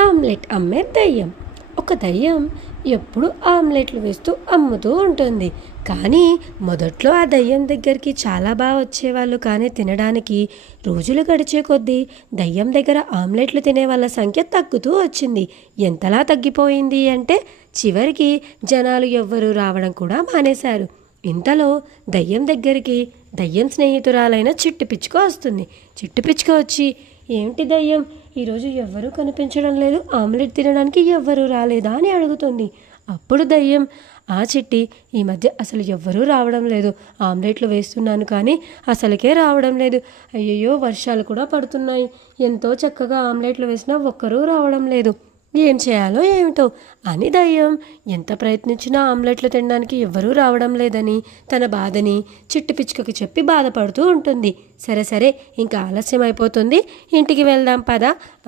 Omelette అమ్మే దయ్యం. ఒక దయ్యం ఎప్పుడు ఆమ్లెట్లు వేస్తూ అమ్ముతూ ఉంటుంది. కానీ మొదట్లో ఆ దయ్యం దగ్గరికి చాలా బాగా వచ్చేవాళ్ళు, కానీ తినడానికి రోజులు గడిచే కొద్దీ దయ్యం దగ్గర ఆమ్లెట్లు తినే వాళ్ళ సంఖ్య తగ్గుతూ వచ్చింది. ఎంతలా తగ్గిపోయింది అంటే చివరికి జనాలు ఎవ్వరూ రావడం కూడా మానేశారు. ఇంతలో దయ్యం దగ్గరికి దయ్యం స్నేహితురాలైన చిట్టి పిచ్చుక వస్తుంది. చిట్టి పిచ్చుక వచ్చి, ఏమిటి దయ్యం, ఈరోజు ఎవ్వరూ కనిపించడం లేదు, ఆమ్లెట్ తినడానికి ఎవ్వరూ రాలేదా అని అడుగుతుంది. అప్పుడు దయ్యం, ఆ చిట్టి, ఈ మధ్య అసలు ఎవ్వరూ రావడం లేదు, ఆమ్లెట్లు వేస్తున్నాను కానీ అసలుకే రావడం లేదు. అయ్యయ్యో, వర్షాలు కూడా పడుతున్నాయి, ఎంతో చక్కగా ఆమ్లెట్లు వేసినా ఒక్కరూ రావడం లేదు, ఏం చేయాలో ఏమిటో అని దయ్యం ఎంత ప్రయత్నించినా ఆమ్లెట్లు తినడానికి ఎవ్వరూ రావడం లేదని తన బాధని చిట్టి పిచ్చుకకి చెప్పి బాధపడుతూ ఉంటుంది. సరే సరే, ఇంకా ఆలస్యం అయిపోతుంది, ఇంటికి వెళ్దాం పద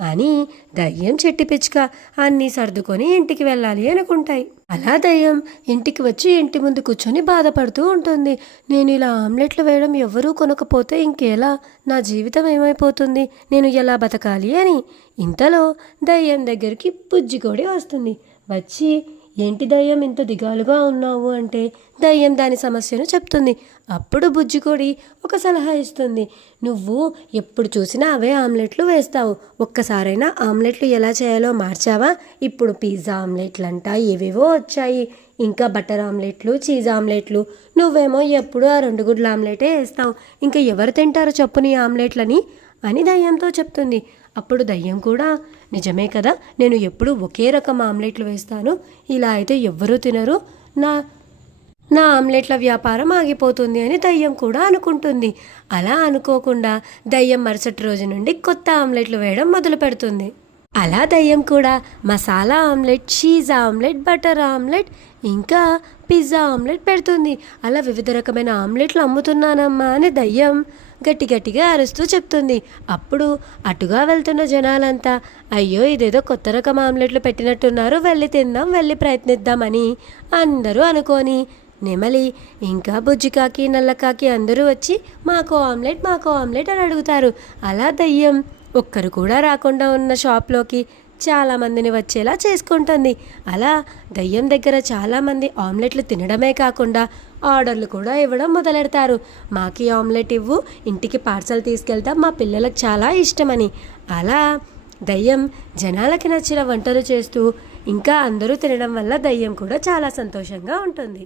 అని దయ్యం చిట్టి పిచ్చుక అన్నీ సర్దుకొని ఇంటికి వెళ్ళాలి అనుకుంటాయి. అలా దయ్యం ఇంటికి వచ్చి ఇంటి ముందు కూర్చొని బాధపడుతూ ఉంటుంది. నేను ఇలా ఆమ్లెట్లు వేయడం ఎవ్వరూ కొనకపోతే ఇంకెలా, నా జీవితం ఏమైపోతుంది, నేను ఎలా బతకాలి అని. ఇంతలో దయ్యం దగ్గరికి బుజ్జికోడి వస్తుంది. వచ్చి, ఏంటి దయ్యం ఇంత దిగాలుగా ఉన్నావు అంటే దయ్యం దాని సమస్యను చెప్తుంది. అప్పుడు బుజ్జికోడి ఒక సలహా ఇస్తుంది. నువ్వు ఎప్పుడు చూసినా అవే ఆమ్లెట్లు వేస్తావు, ఒక్కసారైనా ఆమ్లెట్లు ఎలా చేయాలో మార్చావా? ఇప్పుడు పిజ్జా ఆమ్లెట్లు అంట ఏవేవో వచ్చాయి, ఇంకా బటర్ ఆమ్లెట్లు, చీజ్ ఆమ్లెట్లు, నువ్వేమో ఎప్పుడు ఆ 2 గుడ్ల ఆమ్లెటే వేస్తావు, ఇంకా ఎవరు తింటారు చెప్పు నీ ఆమ్లెట్లని అని దయ్యంతో చెప్తుంది. అప్పుడు దయ్యం కూడా, నిజమే కదా, నేను ఎప్పుడు ఒకే రకం ఆమ్లెట్లు వేస్తాను, ఇలా అయితే ఎవ్వరూ తినరు, నా ఆమ్లెట్ల వ్యాపారం ఆగిపోతుంది అని దయ్యం కూడా అనుకుంటుంది. అలా అనుకోకుండా దయ్యం మరుసటి రోజు నుండి కొత్త ఆమ్లెట్లు వేయడం మొదలు పెడుతుంది. అలా దయ్యం కూడా masala omelette, cheese omelette, butter omelette, ఇంకా పిజ్జా ఆమ్లెట్ పెడుతుంది. అలా వివిధ రకమైన ఆమ్లెట్లు అమ్ముతున్నానమ్మా అని దయ్యం గట్టి గట్టిగా అరుస్తూ చెప్తుంది. అప్పుడు అటుగా వెళ్తున్న జనాలంతా, అయ్యో ఇదేదో కొత్త రకం ఆమ్లెట్లు పెట్టినట్టున్నారు, వెళ్ళి తిందాం, వెళ్ళి ప్రయత్నిద్దామని అందరూ అనుకొని నెమలి ఇంకా బుజ్జికాకి, నల్లకాకి అందరూ వచ్చి మాకో ఆమ్లెట్ అని అడుగుతారు. అలా దయ్యం ఒక్కరు కూడా రాకుండా ఉన్న షాప్లోకి చాలామందిని వచ్చేలా చేసుకుంటుంది. అలా దయ్యం దగ్గర చాలామంది ఆమ్లెట్లు తినడమే కాకుండా ఆర్డర్లు కూడా ఇవ్వడం మొదలెడతారు. మాకి ఆమ్లెట్ ఇవ్వు, ఇంటికి పార్సల్ తీసుకెళ్తాం, మా పిల్లలకు చాలా ఇష్టమని. అలా దయ్యం జనాలకి నచ్చిన వంటలు చేస్తూ ఇంకా అందరూ తినడం వల్ల దయ్యం కూడా చాలా సంతోషంగా ఉంటుంది.